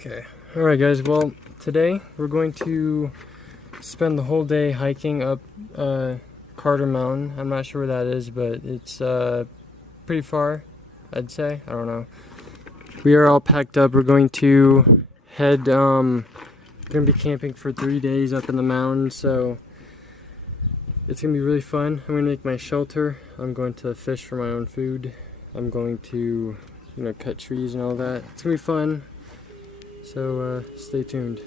Okay, alright guys, well today we're going to spend the whole day hiking up Carter Mountain. I'm not sure where that is, but it's pretty far, I'd say. I don't know. We are all packed up. We're going to head, we're going to be camping for 3 days up in the mountains, so it's going to be really fun. I'm going to make my shelter. I'm going to fish for my own food. I'm going to, cut trees and all that. It's going to be fun. So stay tuned.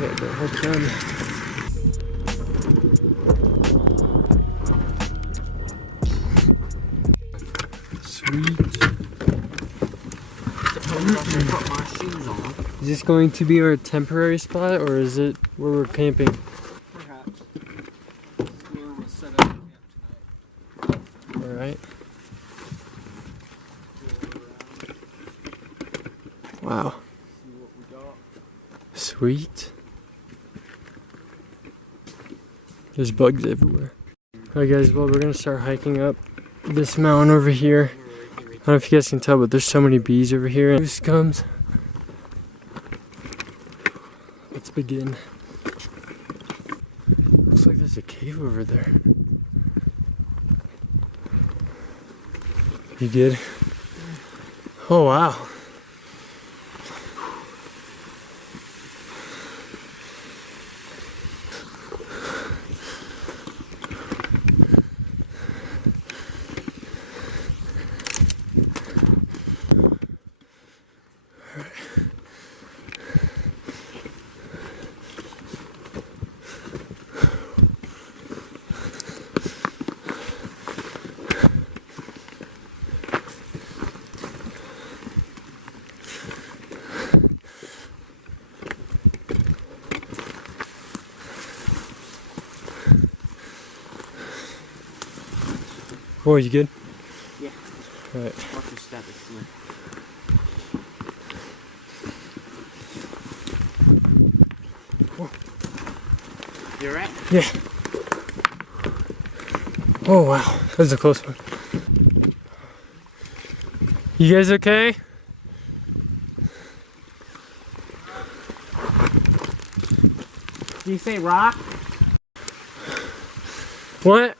Yeah, the whole time. Sweet. Is this going to be our temporary spot, or is it where we're camping? Perhaps. Where we'll set up camp tonight. Alright. Wow. See what we got. Sweet. There's bugs everywhere. Alright guys, well we're gonna start hiking up this mountain over here. I don't know if you guys can tell, but there's so many bees over here and scums. Let's begin. Looks like there's a cave over there. You good? Oh wow. Boy, you good? Yeah. Alright. Watch your step, it's slip. You alright? Yeah. Oh wow, that was a close one. You guys okay? Do you say rock? What?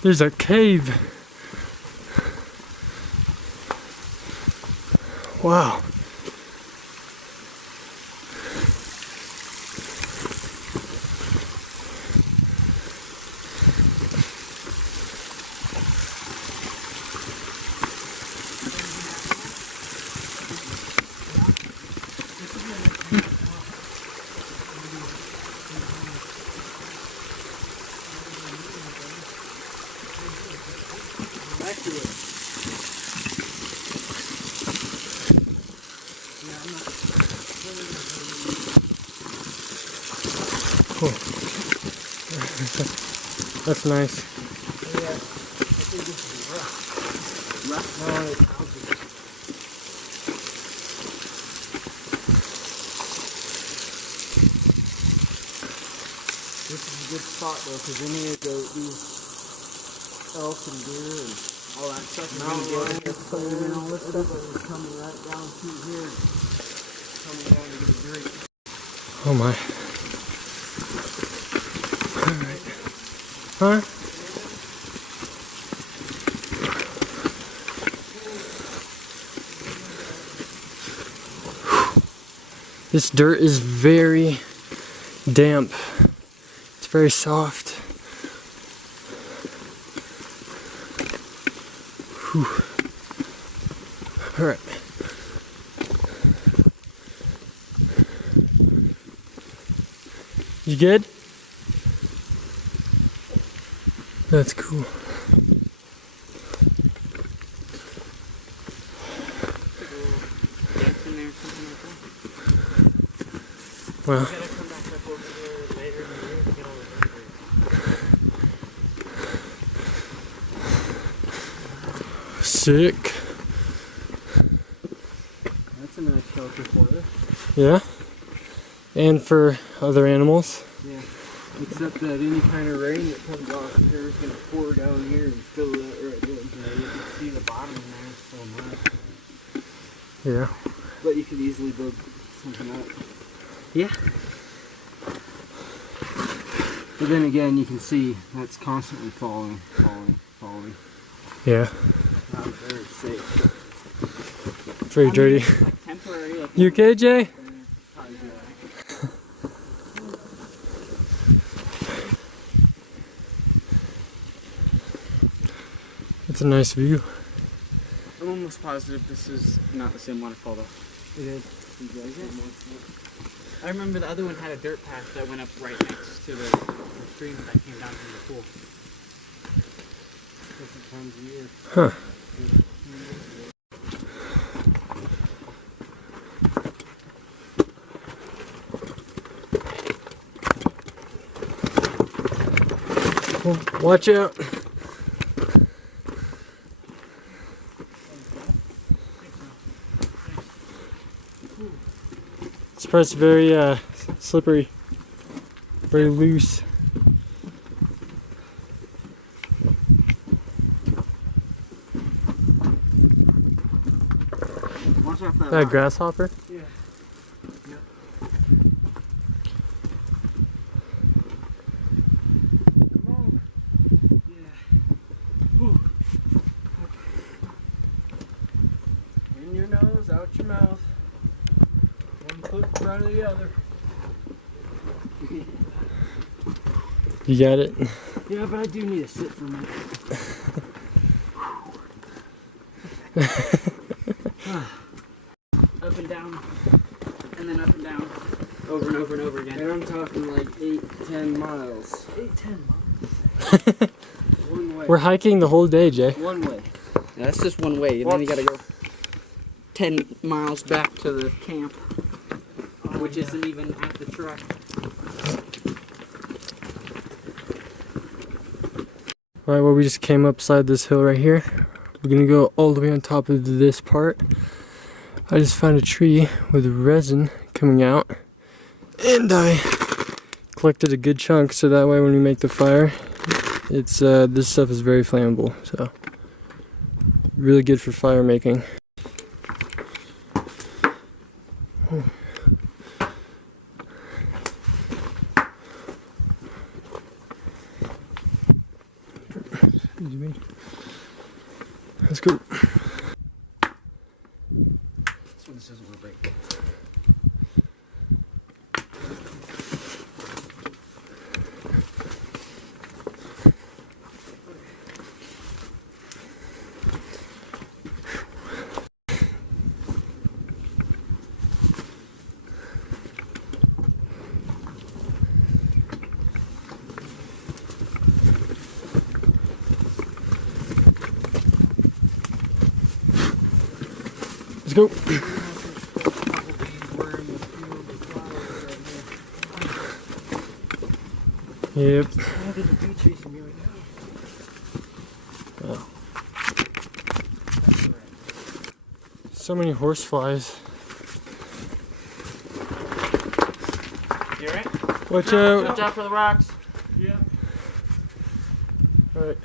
There's a cave. Wow. Cool. That's nice. Yeah, I think this is rough. Rough? No, it's houses. This is a good spot though, because in here these elk and deer and all that stuff is going to get in here, clear and all this stuff is coming right down through here, coming down to get a drink. Oh my. Alright. Huh? This dirt is very damp. It's very soft. Whew. All right. You good? That's cool. Well, sick. That's a nice shelter for you. Yeah. And for other animals. Yeah. Except that any kind of rain that comes off here is going to pour down here and fill that right in. You can see the bottom in there so much. Yeah. But you could easily build something up. Yeah. But then again, you can see that's constantly falling. Yeah. Not very safe. Very dirty. Like temporary. Like You okay, Jay? It's a nice view. I'm almost positive this is not the same waterfall though. It is. I remember the other one had a dirt path that went up right next to the stream that came down from the pool. Different times of year. Huh. Well, watch out. This part's very slippery, very loose. Watch out for that That rock. grasshopper? Yeah. Yep. Come on. Yeah. Ooh. In your nose, out your mouth. One foot in front of the other. You got it? Yeah, but I do need to sit for a minute. Up and down, and then up and down, over and over and over again. And I'm talking like 8-10 miles. 8-10 miles? One way. We're hiking the whole day, Jay. One way. Yeah, that's just one way, and then you gotta go 10 miles back to the camp, which isn't even at the truck. Alright, well, we just came upside this hill right here. We're gonna go all the way on top of this part. I just found a tree with resin coming out, and I collected a good chunk so that way when we make the fire, it's this stuff is very flammable, so really good for fire making. Let's go. This isn't gonna break. Let's go. Yep. Oh. So many horseflies. You alright? Watch out. Watch out for the rocks. Yeah. Alright.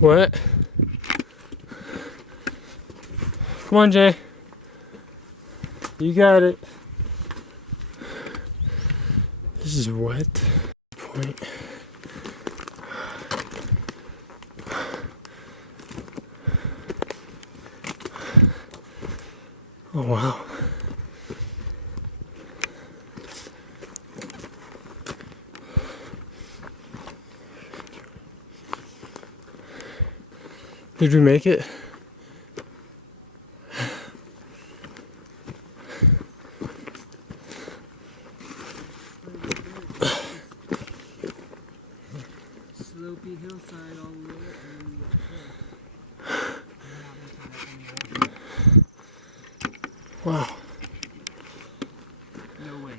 What? Come on, Jay. You got it. This is wet. Point. Oh wow. Did we make it? Slopey hillside all the way up and then Wow. no way.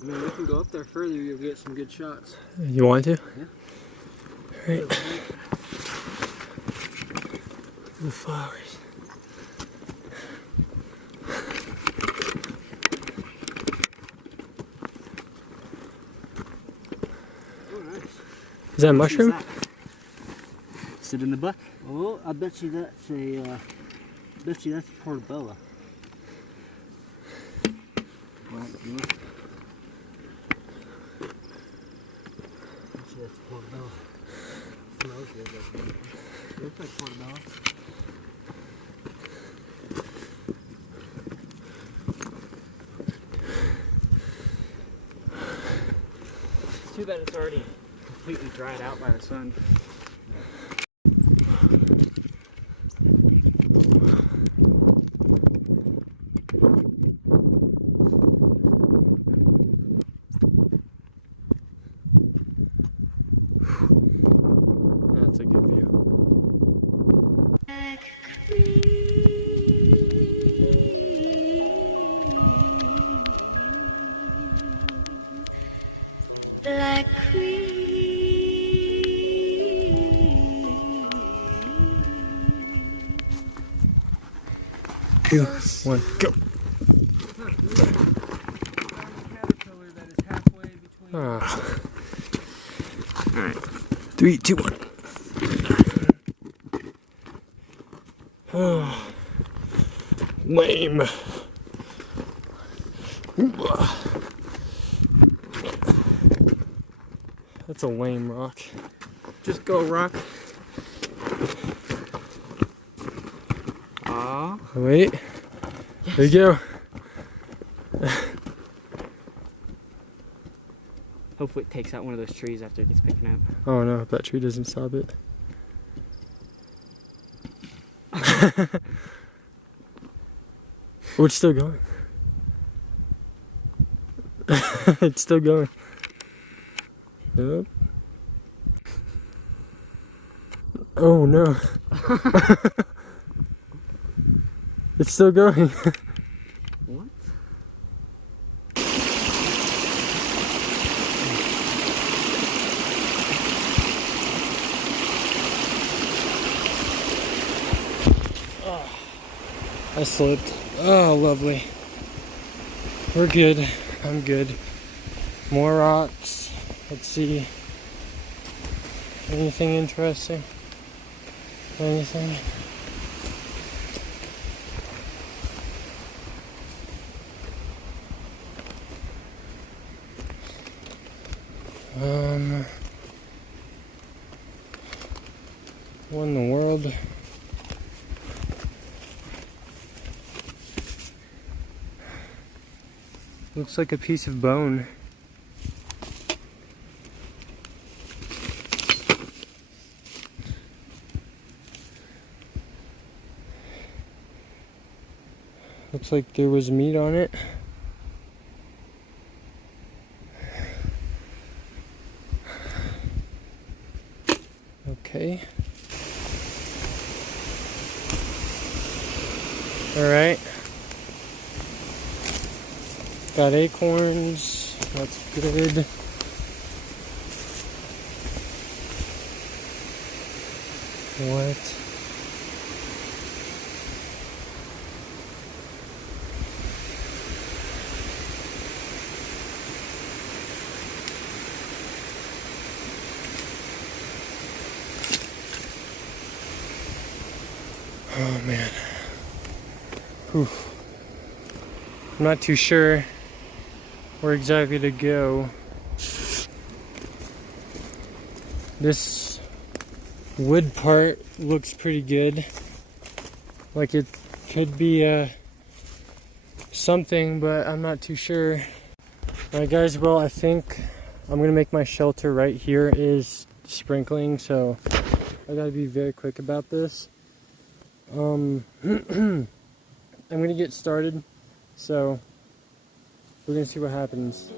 I mean, we can go up there further, you'll get some good shots. You want to? Yeah. Right. The flowers. Oh, nice. Is that a mushroom? Sit in the buck. Oh, I bet you that's a, bet you that's portobello. Right, bet you that's portobello. Smells good, doesn't it? Looks like portobello. It's too bad it's already completely dried out by the sun. That's a good view. Black cream. 2, 1, go. Caterpillar that is halfway between. Ah. Alright. 3, 2, 1. Oh. Lame. That's a lame rock. Just go, rock. Aww. Wait. There you go. Hopefully it takes out one of those trees after it gets picking up. Oh no, if that tree doesn't stop it. Oh, it's still going. It's still going. Yep. Oh no. It's still going. What? I slipped. Oh, lovely. We're good. I'm good. More rocks. Let's see. Anything interesting? Anything? What in the world? Looks like a piece of bone. Looks like there was meat on it. Okay. Alright. Got acorns. That's good. What? Oh man. Whew. I'm not too sure where exactly to go. This wood part looks pretty good. Like it could be something, but I'm not too sure. Alright guys, well I think I'm gonna make my shelter right here. It is sprinkling, so I gotta be very quick about this. I'm gonna get started, so we're gonna see what happens.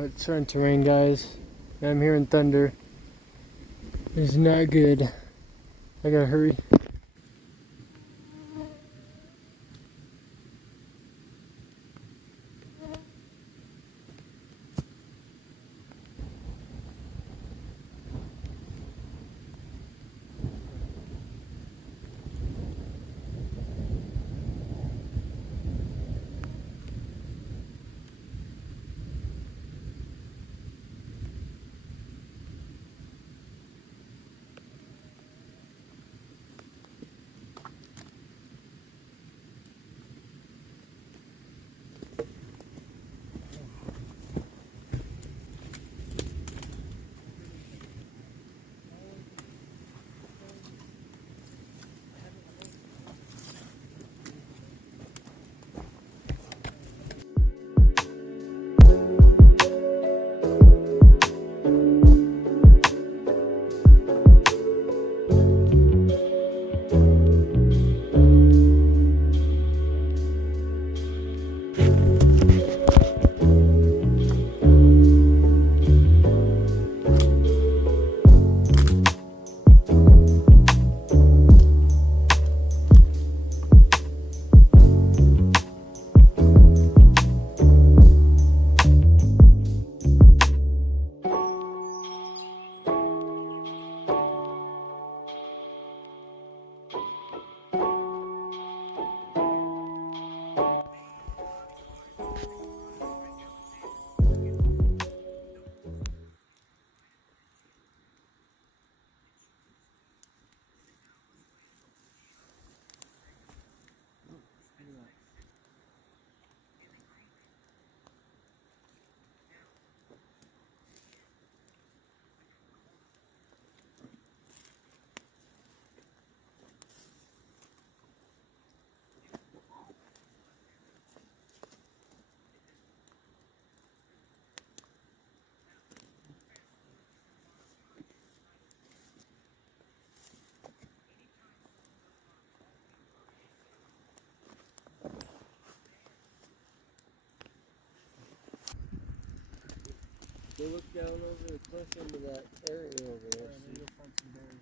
It's starting to rain, guys. I'm hearing thunder. It's not good. I gotta hurry. Go look down over the cliff into that area over there. Yeah, maybe you'll find some bears.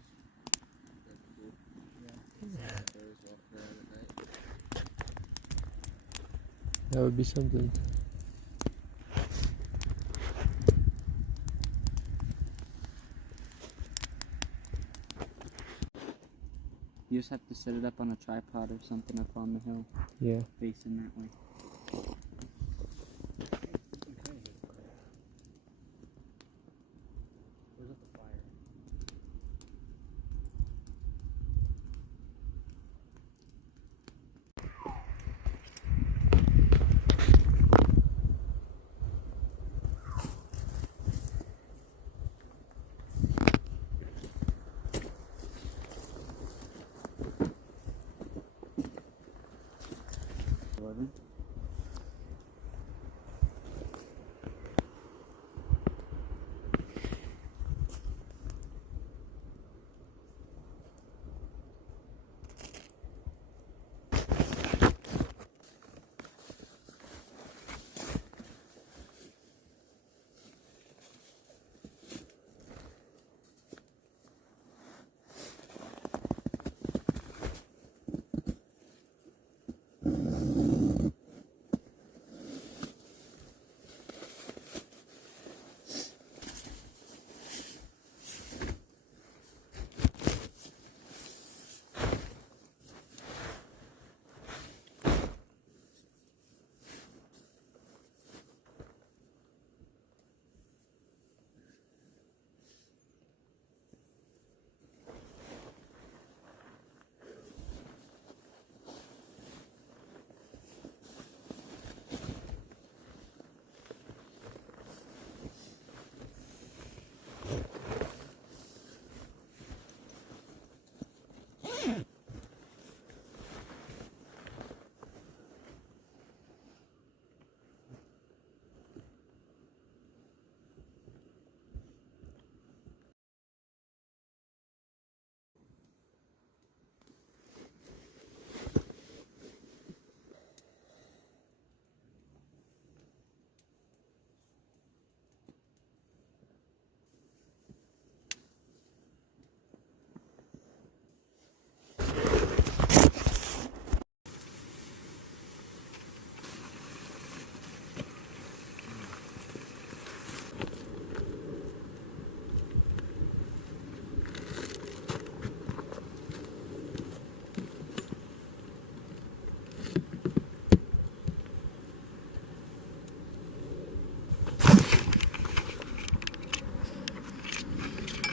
That's cool. Yeah. Bears walking around at night. That would be something. You just have to set it up on a tripod or something up on the hill. Yeah. Facing that way.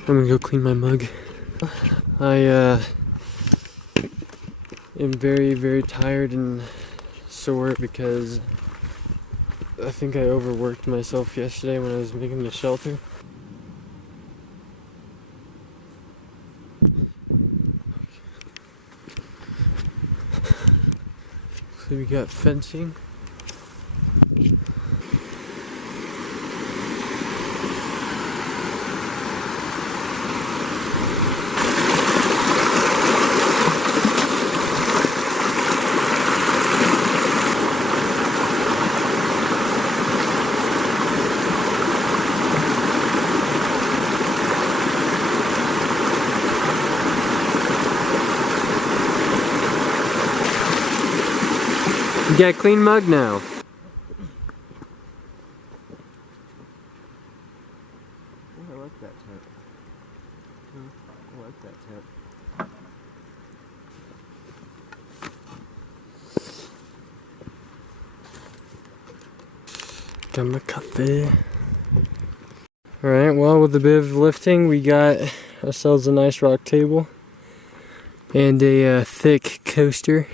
I'm gonna go clean my mug. I am very, very tired and sore because I think I overworked myself yesterday when I was making the shelter. So we got fencing. You got a clean mug now. Oh, I like that tent. I like that tent. Got my coffee. Alright, well, with a bit of lifting, we got ourselves a nice rock table and a thick coaster.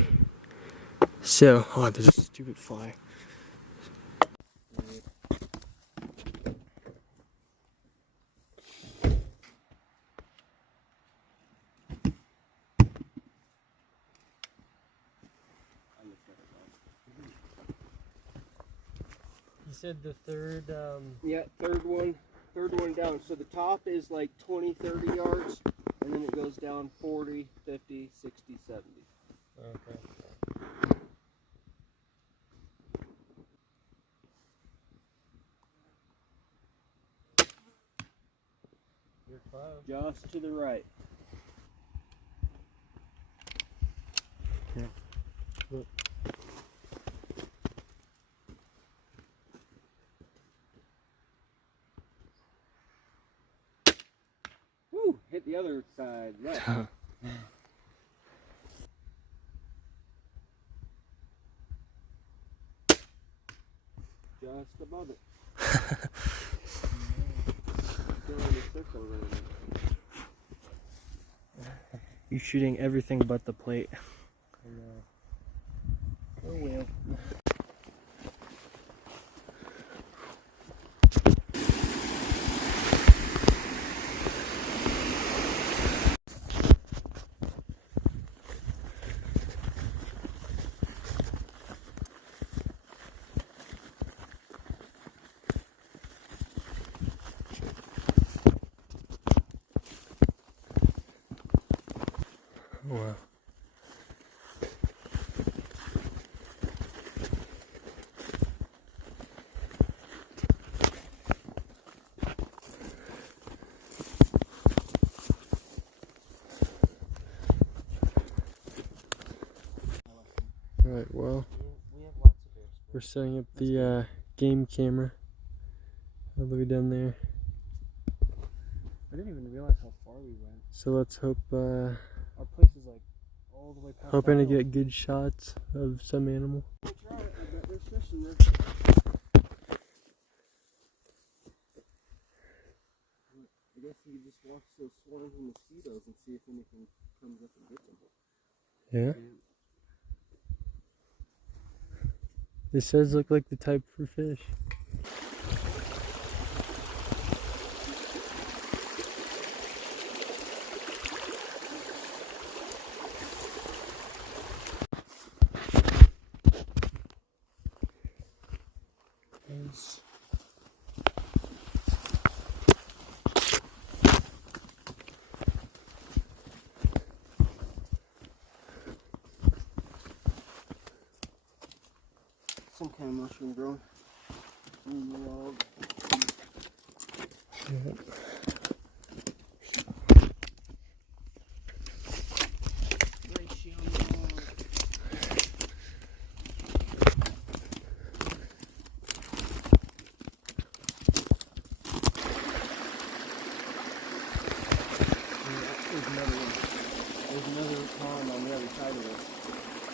So, oh, there's a stupid fly. You said the third, Yeah, third one down. So the top is like 20, 30 yards, and then it goes down 40, 50, 60, 70. Okay. You're close. Just to the right. Okay. Look. Woo! Hit the other side. Left. Just above it. Still in the circle right now. You're shooting everything but the plate. Oh well. Wow. Alright, well, we're setting up the game camera all the way down there. I didn't even realize how far we went. So let's hope, Our place is like all the way past. hoping to that hill. get good shots of some animal. Try it. I bet there's fish in there. I guess you just watch those swarms of mosquitoes and see if anything comes up and gets them. Yeah? This does look like the type for fish. Nice. Some kind of mushroom growing in the log. Yeah. There's another pond on the other side of this.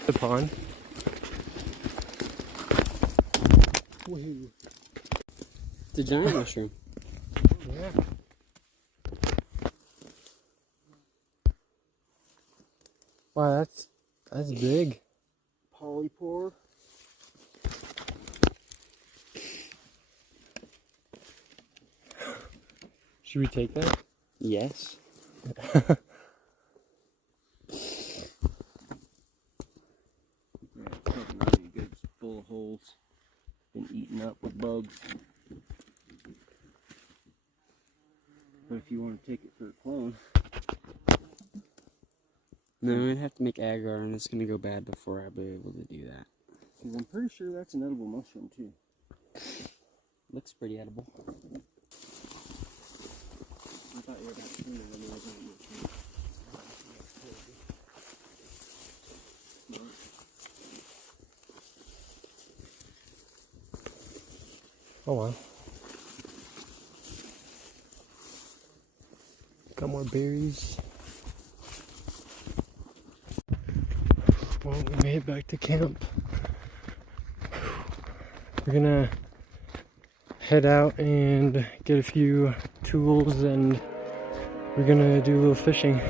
The pond? Woohoo. It's a giant mushroom. Yeah. Wow, that's big. Polypore. Should we take that? Yes. Yeah, it's not really good. It's full of holes. Been eaten up with bugs. But if you want to take it for a clone, No, I'd have to make agar, and it's gonna go bad before I'll be able to do that. because I'm pretty sure that's an edible mushroom too. Looks pretty edible. I thought you were about to clean it when you wasn't in your Oh wow. Got more berries. Well, we made it back to camp. We're gonna head out and get a few tools, and we're gonna do a little fishing.